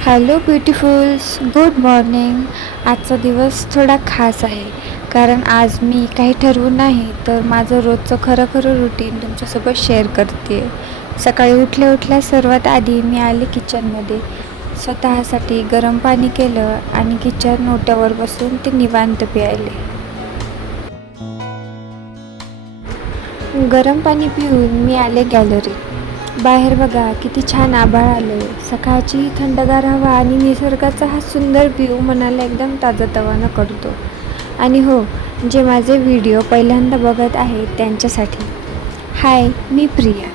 Hello ब्युटिफुल्स, good morning. आजचा दिवस थोडा खास आहे कारण आज मी काही ठरवून नाही तर माझं रोजचं खरं रुटीन तुमच्यासोबत शेअर करते. सकाळी उठल्या उठल्या सर्वात आधी मी आले किचनमध्ये. स्वतःसाठी गरम पाणी केलं आणि किचन ओट्यावर बसून ते निवांत प्यायले. गरम पाणी पिऊन मी आले गॅलरीत. बाहेर बघा किती छान आभाळ आले. सकाळची थंडगार हवा आणि निसर्गाचा हा सुंदर व्ह्यू मनाला एकदम ताजंतवानं करतो. आणि हो, जे माझे व्हिडिओ पहिल्यांदा बघत आहेत त्यांच्यासाठी हाय, मी प्रिया,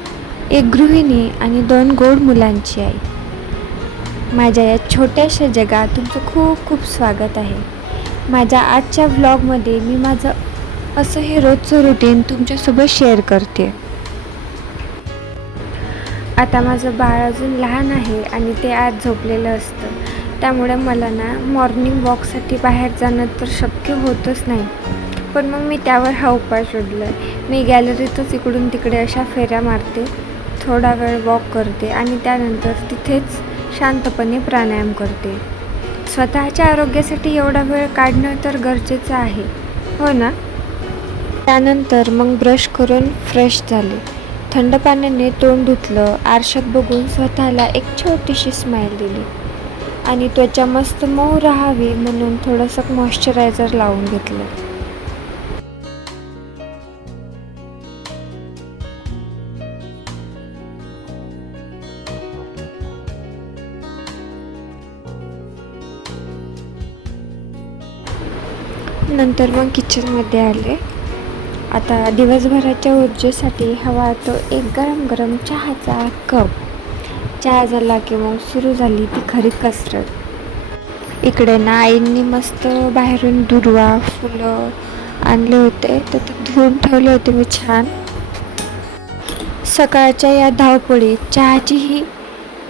एक गृहिणी आणि 2 गोड मुलांची आई. माझ्या या छोट्याशा जगात तुमचं खूप खूप स्वागत आहे. माझ्या आजच्या व्लॉगमध्ये मी माझं असं हे रोजचं रुटीन तुमच्यासोबत शेअर करते. आता माझं बाळ अजून लहान आहे आणि ते आज झोपलेलं असतं, त्यामुळे मला ना मॉर्निंग वॉकसाठी बाहेर जाणं तर शक्य होतच नाही. पण मग मी त्यावर हा उपाय शोधला आहे. मी गॅलरीतच इकडून तिकडे अशा फेऱ्या मारते, थोडा वेळ वॉक करते आणि त्यानंतर तिथेच शांतपणे प्राणायाम करते. स्वतःच्या आरोग्यासाठी एवढा वेळ काढणं तर गरजेचं आहे, हो ना? त्यानंतर मग ब्रश करून फ्रेश झाले. थंड पाण्याने तोंड धुतलं. आरशात बघून स्वतःला एक छोटीशी स्माईल दिली आणि त्वचा मस्त मऊ राहावी म्हणून थोडंसं मॉइश्चरायझर लावून घेतलं. नंतर मग किचनमध्ये आले. आता दिवसभराच्या ऊर्जेसाठी हवा तो एक गरम गरम चहाचा कप. चहा झाला की मग सुरू झाली ती खरी कसरत. इकडे ना आईंनी मस्त बाहेरून दुर्वा फुलं आणले होते तर ते धुवून ठेवले होते मी छान. सकाळच्या या धावपळीत चहाची ही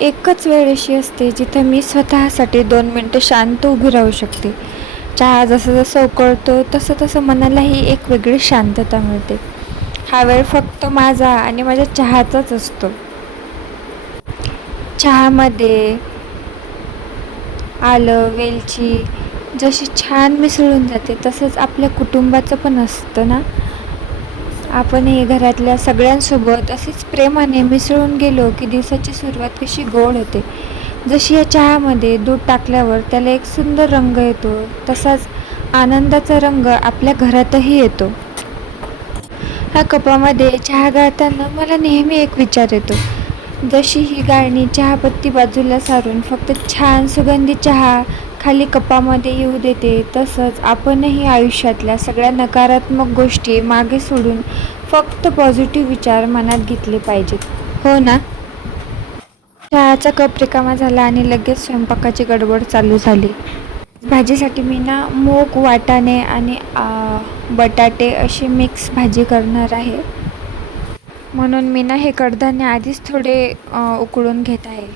एकच वेळ अशी असते जिथे मी स्वतःसाठी 2 मिनटं शांत उभी राहू शकते. चहा जसं जसं उकळतो तसं तसं मनालाही एक वेगळी शांतता मिळते. हा वेळ फक्त माझा आणि माझ्या चहाचाच असतो. चहामध्ये आलं, वेलची जशी छान मिसळून जाते तसंच आपल्या कुटुंबाचं पण असतं ना. आपणही घरातल्या सगळ्यांसोबत असेच प्रेमाने मिसळून गेलो की दिवसाची सुरुवात कशी गोड होते. जशी या चहामध्ये दूध टाकल्यावर त्याला एक सुंदर रंग येतो, तसाच आनंदाचा रंग आपल्या घरातही येतो. ह्या कपामध्ये चहा गाळताना मला नेहमी एक विचार येतो. जशी ही गाळणी चहापत्ती बाजूला सारून फक्त छान सुगंधी चहा खाली कपामध्ये येऊ देते, तसंच आपणही आयुष्यातल्या सगळ्या नकारात्मक गोष्टी मागे सोडून फक्त पॉझिटिव्ह विचार मनात घेतले पाहिजेत, हो ना? चहाचा कप रिकामा झाला आणि लगेच स्वयंपाकाची गडबड चालू झाली. भाजीसाठी मी ना मूग, वाटाणे आणि बटाटे अशी मिक्स भाजी करणार आहे. म्हणून मी ना हे कडधान्य आधीच थोडे उकळून घेत आहे.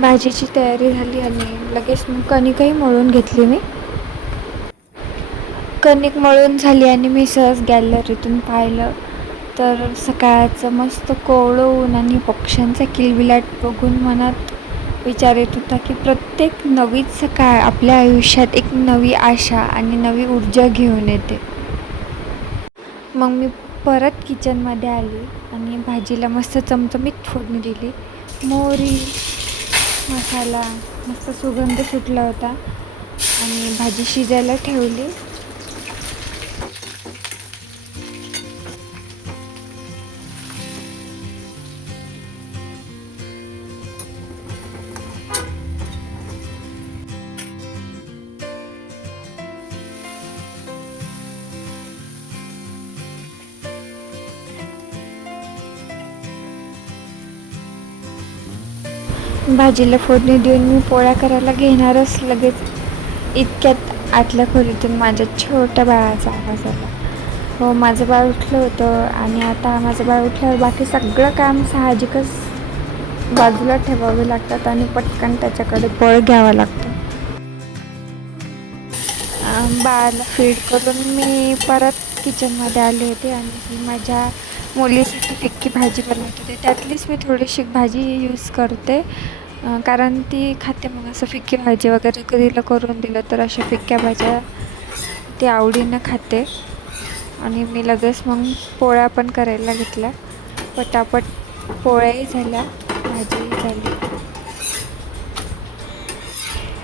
भाजीची तयारी झाली आणि लगेच मग कणिकही मळून घेतली मी. कणिक मळून झाली आणि मी सहज गॅलरीतून पाहिलं तर सकाळचं मस्त कोवळं ऊन आणि पक्ष्यांचा किलबिलाट बघून मनात विचार येत होता की प्रत्येक नवीच सकाळ आपल्या आयुष्यात एक नवी आशा आणि नवी ऊर्जा घेऊन येते. मग मी परत किचनमध्ये आली आणि भाजीला मस्त चमचमीत फोडणी दिली. मोहरी, मसाला मस्त सुगंध सुटला होता आणि भाजी शिजायला ठेवली. भाजीला फोडणी देऊन मी पोळ्या करायला घेणारच लगेच इतक्यात आतल्या खोलीतून माझ्या छोट्या बाळाचा आवाज आला. हो, माझं बाळ उठलं होतं आणि आता माझं बाळ उठल्यावर बाकी सगळं काम साहजिकच बाजूला ठेवावे लागतात आणि पटकन त्याच्याकडे पळ घ्यावा लागतो. बाळाला फीड करून मी परत किचनमध्ये आले होते आणि माझ्या मुलीसाठी फिक्की भाजी बनवत होते. त्यातलीच मी थोडीशी भाजी यूज करते कारण ती खाते मग असं फिक्की भाजी वगैरे तिला करून दिलं तर अशा फिक्क्या भाज्या ती आवडीनं खाते. आणि मी लगेच मग पोळ्या पण करायला घेतल्या. पटापट पोळ्याही झाल्या, भाजीही झाली.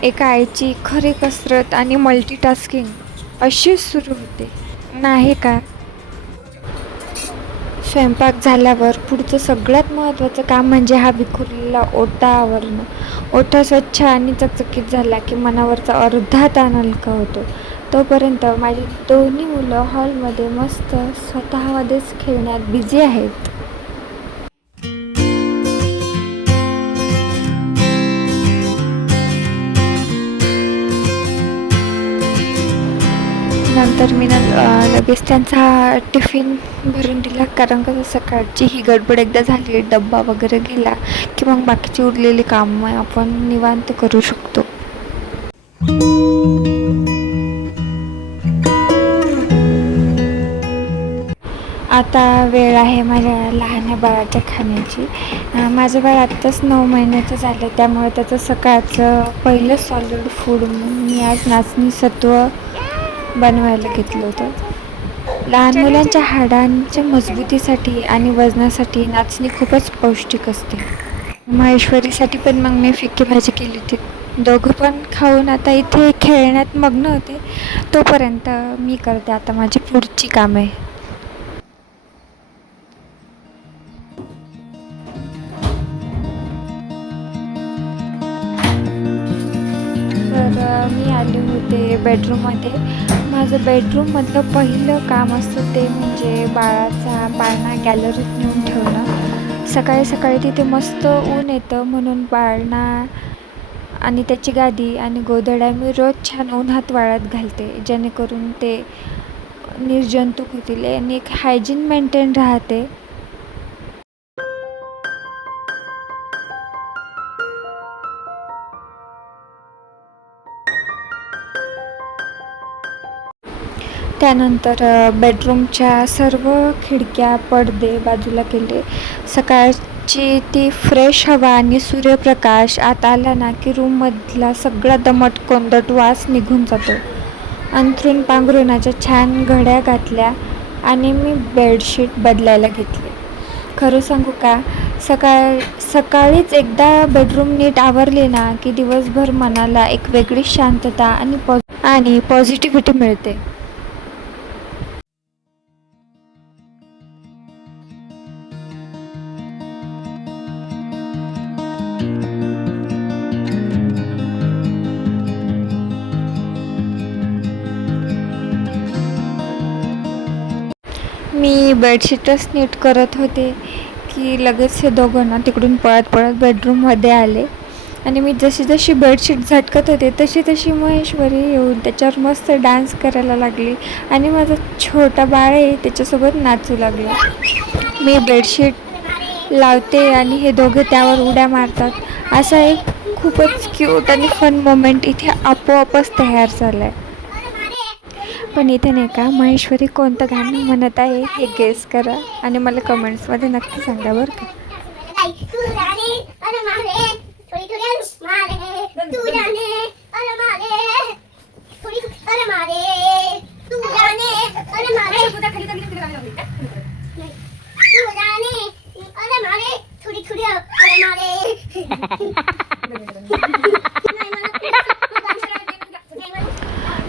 एका आईची खरी कसरत आणि मल्टीटास्किंग अशीच सुरू होते, नाही का? स्वयंपाक झाल्यावर पुढचं सगळ्यात महत्त्वाचं काम म्हणजे हा विखुरलेला ओटा आवरणं. ओटा स्वच्छ आणि चकचकीत झाला की मनावरचा अर्धा ताण हलका होतो. तोपर्यंत माझी दोन्ही मुलं हॉलमध्ये मस्त स्वतःमध्येच खेळण्यात बिझी आहेत. नंतर मी लगेच त्यांचा टिफिन भरून दिला, कारण कसं सकाळची ही गडबड एकदा झाली, डब्बा वगैरे गेला की मग बाकीची उरलेली कामं आपण निवांत करू शकतो. आता वेळ आहे माझ्या लहान बाळाच्या खाण्याची. माझं बाळ आत्ताच 9 महिन्याचं झालं, त्यामुळे त्याचं सकाळचं पहिलं सॉलिड फूड मी आज नाचणी सत्व बनवायला घेतलं होतं. लहान मुलांच्या हाडांच्या मजबूतीसाठी आणि वजनासाठी नाचणी खूपच पौष्टिक असते. महेश्वरीसाठी पण मग मी फिक्की भाजी केली होती. दोघं पण खाऊन आता इथे खेळण्यात मग्न होते. तोपर्यंत मी करते आता माझी पुढची कामे. तर मी आले होते बेडरूममध्ये. माझं बेडरूममधलं पहिलं काम असतं ते म्हणजे बाळाचा पाळणा गॅलरीत नेऊन ठेवणं. सकाळी सकाळी तिथे मस्त ऊन येतं, म्हणून पाळणा आणि त्याची गादी आणि गोधड्या मी रोज छान उन्हात वाळत घालते, जेणेकरून ते निर्जंतुक होतील आणि एक हायजीन मेंटेन राहते. त्यानंतर बेडरूमच्या सर्व खिडक्या पडदे बाजूला केले. सकाळची ती फ्रेश हवा आणि सूर्यप्रकाश आत आला ना की रूममधला सगळा दमट कोंदट वास निघून जातो. अंथरूण पांघरुणाच्या छान घड्या घातल्या आणि मी बेडशीट बदलायला घेतली. खरं सांगू का, सकाळीच एकदा बेडरूम नीट आवरले ना की दिवसभर मनाला एक वेगळी शांतता आणि पॉझिटिव्हिटी मिळते. मी बेडशीटच नीट करत होते की लगेच हे दोघं ना तिकडून पळत पळत बेडरूममध्ये आले. आणि मी जशी जशी बेडशीट झटकत होते तशी तशी महेश्वरी येऊन त्याच्यावर मस्त डान्स करायला लागली आणि माझा छोटा बाळ आहे त्याच्यासोबत नाचू लागला. मी बेडशीट लावते आणि हे दोघं त्यावर उड्या मारतात. असा एक खूपच क्यूट आणि फन मोमेंट इथे आपोआपच तयार झाला आहे. पण इथे नाही का, महेश्वरी कोणतं गाणं म्हणत आहे हे गेस करा आणि मला कमेंट्समध्ये नक्की सांगा बरं का.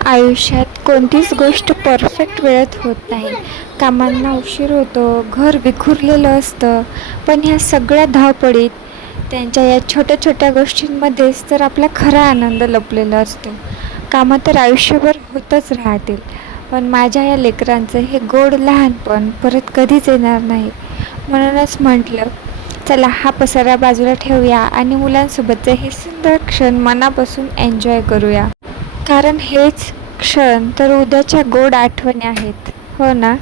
आयुष्यात कोणतीच गोष्ट परफेक्ट वेळेत होत नाही. कामांना उशीर होतो, घर विखुरलेलं असतं, पण ह्या सगळ्या धावपळीत त्यांच्या या छोट्या छोट्या गोष्टींमध्येच तर आपला खरा आनंद लपलेला असतो. कामं तर आयुष्यभर होतच राहतील, पण माझ्या या लेकरांचं हे गोड लहानपण परत कधीच येणार नाही. म्हणूनच म्हटलं, चला हा पसारा बाजूला ठेवूया आणि मुलांसोबतचे हे सुंदर क्षण मनापासून एन्जॉय करूया. कारण हेच क्षण तर उद्याच्या गोड आठवणी आहेत, हो ना?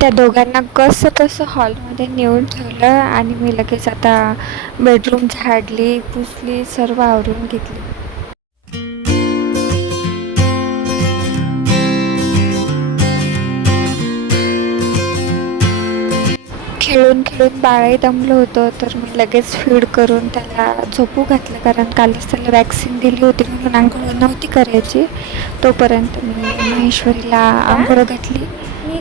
त्या दोघांना कसं हॉलमध्ये नेऊन ठेवलं आणि मी लगेच आता बेडरूम झाडली, पुसली, सर्व आवरून घेतली. खेळून खेळून बाळही दमलं होतं, तर मी लगेच फीड करून त्याला झोपू घातलं, कारण कालच त्याला वॅक्सिन दिली होती म्हणून आंघोळ नव्हती करायची. तोपर्यंत मी महेश्वरीला आंघोळ घातली,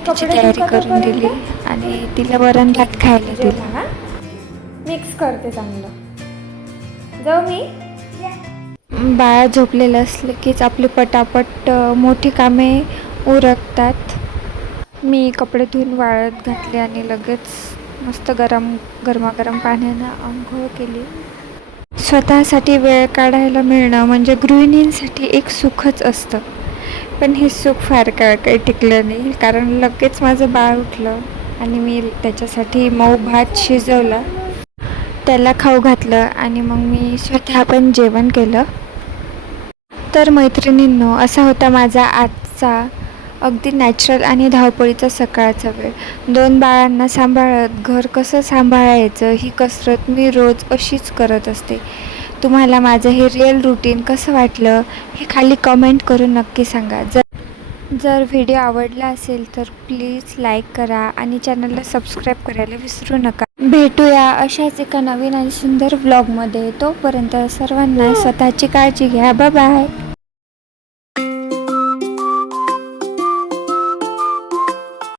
तिची तयारी करून दिली आणि तिला वरण भात खायला दिला. मिक्स करते चांगलं. जाऊ मी. बाळ झोपलेलं असलं कीच आपली पटापट मोठी कामे उरकतात. मी कपडे धुवून वाळत घातले आणि लगेच मस्त गरमागरम पाण्यानं आंघोळ केली. स्वतःसाठी वेळ काढायला मिळणं म्हणजे गृहिणींसाठी एक सुखच असतं. पण हे सुख फार काळ काही टिकलं नाही, कारण लगेच माझं बाळ उठलं आणि मी त्याच्यासाठी मऊ भात शिजवला, त्याला खाऊ घातलं आणि मग मी स्वतः पण जेवण केलं. तर मैत्रिणींनो, असा होता माझा आजचा अगदी नॅचरल आणि धावपळीचा सकाळचा वेळ. 2 बाळांना सांभाळत घर कसं सांभाळायचं ही कसरत मी रोज अशीच करत असते. तुम्हाला माझं हे रिअल रुटीन कसं वाटलं हे खाली कमेंट करून नक्की सांगा. जर व्हिडिओ आवडला असेल तर प्लीज लाईक करा आणि चॅनलला सबस्क्राईब करायला विसरू नका. भेटूया अशाच एका नवीन आणि सुंदर व्लॉगमध्ये. तोपर्यंत सर्वांना स्वतःची काळजी घ्या. Bye bye.